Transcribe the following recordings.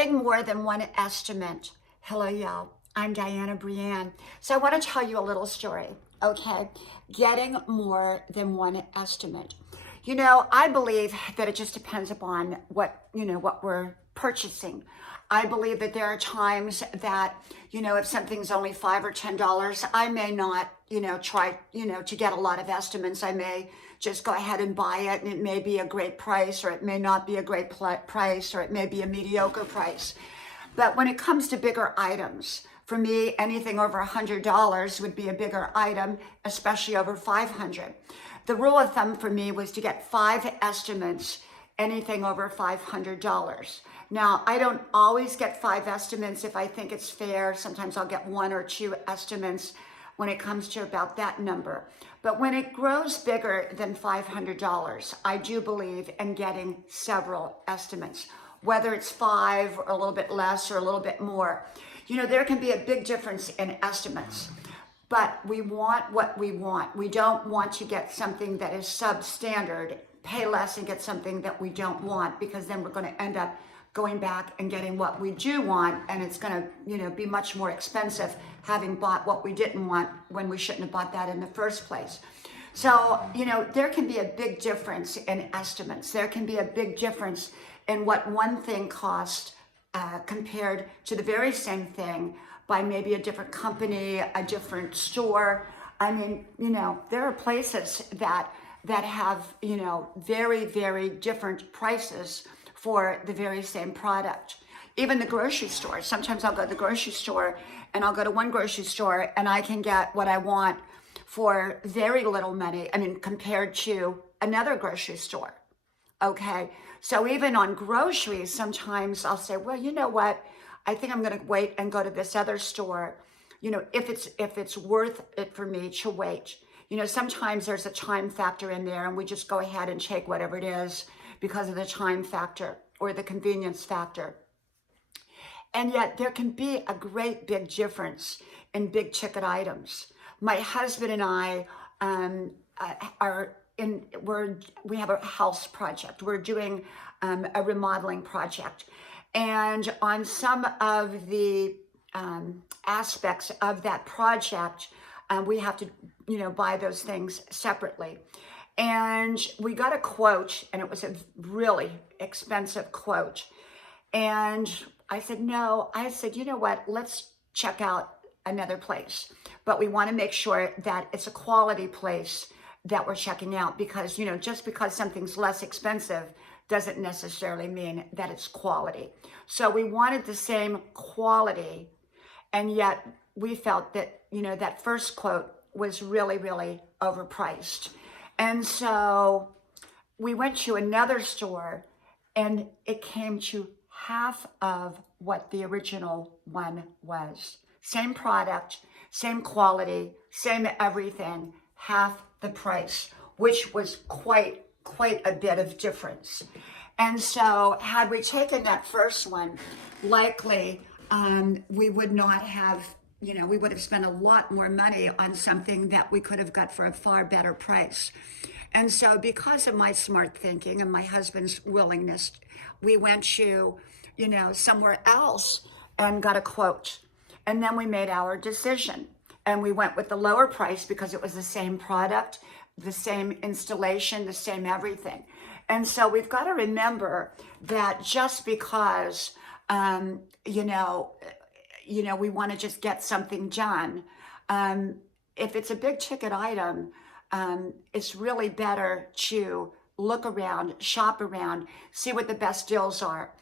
Getting more than one estimate. Hello, y'all. I'm Diana Brienne. So I want to tell you a little story, okay? Getting more than one estimate. I believe that it just depends upon what we're purchasing. I believe that there are times that, if something's only $5 or $10, I may not, try, to get a lot of estimates. I may just go ahead and buy it, and it may be a great price, or it may not be a great price, or it may be a mediocre price. But when it comes to bigger items, for me, anything over $100 would be a bigger item, especially over $500. The rule of thumb for me was to get 5 estimates, anything over $500. Now, I don't always get 5 estimates if I think it's fair. Sometimes I'll get 1 or 2 estimates when it comes to about that number. But when it grows bigger than $500, I do believe in getting several estimates, whether it's 5 or a little bit less or a little bit more. There can be a big difference in estimates, but we want what we want. We don't want to get something that is substandard, pay less and get something that we don't want, because then we're going to end up going back and getting what we do want, and it's going to be much more expensive having bought what we didn't want when we shouldn't have bought that in the first place. So there can be a big difference in estimates. There can be a big difference in what one thing cost compared to the very same thing by maybe a different company, a different store. I mean, there are places that have very, very different prices for the very same product. Even the grocery store. Sometimes I'll go to the grocery store, and I'll go to one grocery store and I can get what I want for very little money, compared to another grocery store. Okay, so even on groceries, sometimes I'll say, well, you know what? I think I'm going to wait and go to this other store, if it's worth it for me to wait. Sometimes there's a time factor in there, and we just go ahead and take whatever it is because of the time factor or the convenience factor. And yet there can be a great big difference in big ticket items. My husband and I we have a house project. We're doing a remodeling project. And on some of the aspects of that project, we have to, buy those things separately. And we got a quote, and it was a really expensive quote. And I said, no. I said, you know what? Let's check out another place. But we want to make sure that it's a quality place that we're checking out, because, just because something's less expensive doesn't necessarily mean that it's quality. So we wanted the same quality, and yet we felt that, that first quote was really, really overpriced. And so we went to another store, and it came to half of what the original one was. Same product, same quality, same everything, half the price, which was quite a bit of difference. And so had we taken that first one, likely we would not have, we would have spent a lot more money on something that we could have got for a far better price. And so because of my smart thinking and my husband's willingness, we went to, somewhere else and got a quote. And then we made our decision. And we went with the lower price because it was the same product, the same installation, the same everything. And so we've got to remember that just because, we want to just get something done, if it's a big ticket item, it's really better to look around, shop around, see what the best deals are.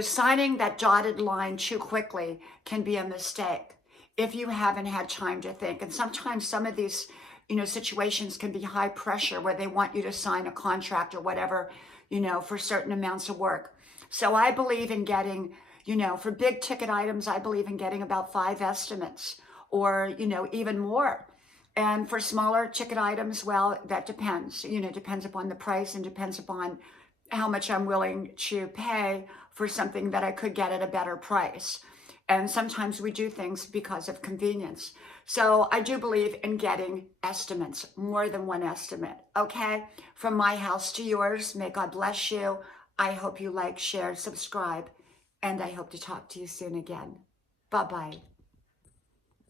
Signing that dotted line too quickly can be a mistake if you haven't had time to think. And sometimes some of these, situations can be high pressure where they want you to sign a contract or whatever, for certain amounts of work. So I believe in getting, for big ticket items, I believe in getting about 5 estimates or, even more. And for smaller ticket items, well, that depends, depends upon the price and depends upon how much I'm willing to pay for something that I could get at a better price. And sometimes we do things because of convenience. So I do believe in getting estimates, more than one estimate, okay? From my house to yours, may God bless you. I hope you like, share, subscribe, And I hope to talk to you soon again. Bye-bye.